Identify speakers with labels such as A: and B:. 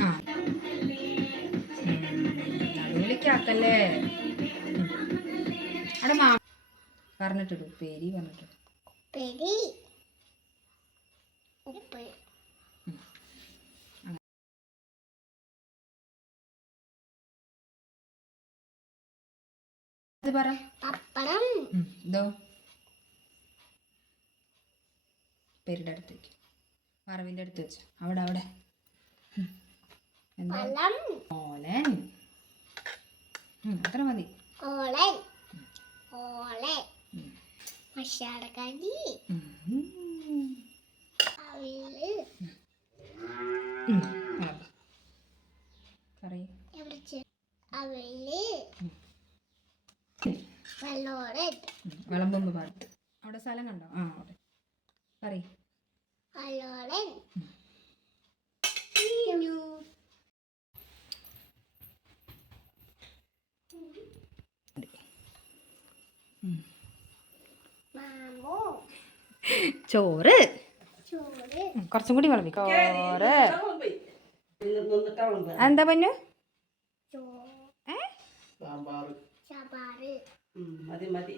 A: ആ. നടുവിലേക്കാക്കല്ലേ. അവിടെ മാ പറഞ്ഞിട്ടിടൂ. പേരി പറഞ്ഞിട്ടു.
B: പേരി? ഉപ്പ്
A: അത് പറ.
B: പപ്പടം.
A: ഇതോ. പേരുടെ അടുത്തേക്ക് വറവിന്റെ അടുത്ത് വെച്ച്. അവിടെ അവിടെ. ഓലൻ. അത്ര മതി.
B: ഓളൻ
A: ഓളെ.
B: മഷാടക്കരി
A: ഉം. അവിൽ വിളമ്പുമ്പോ പാട്ട്. അവിടെ സ്ഥലം കണ്ടോ? ആ അവിടെ. പറയ്. ചോറ്.
B: ചോറ്.
A: കുറച്ചും കൂടി വിളമ്പി. ചോറ്. എന്താ പറഞ്ഞു
B: ചോ
A: ഏ?
C: சபாரு ம் மதி
A: மதி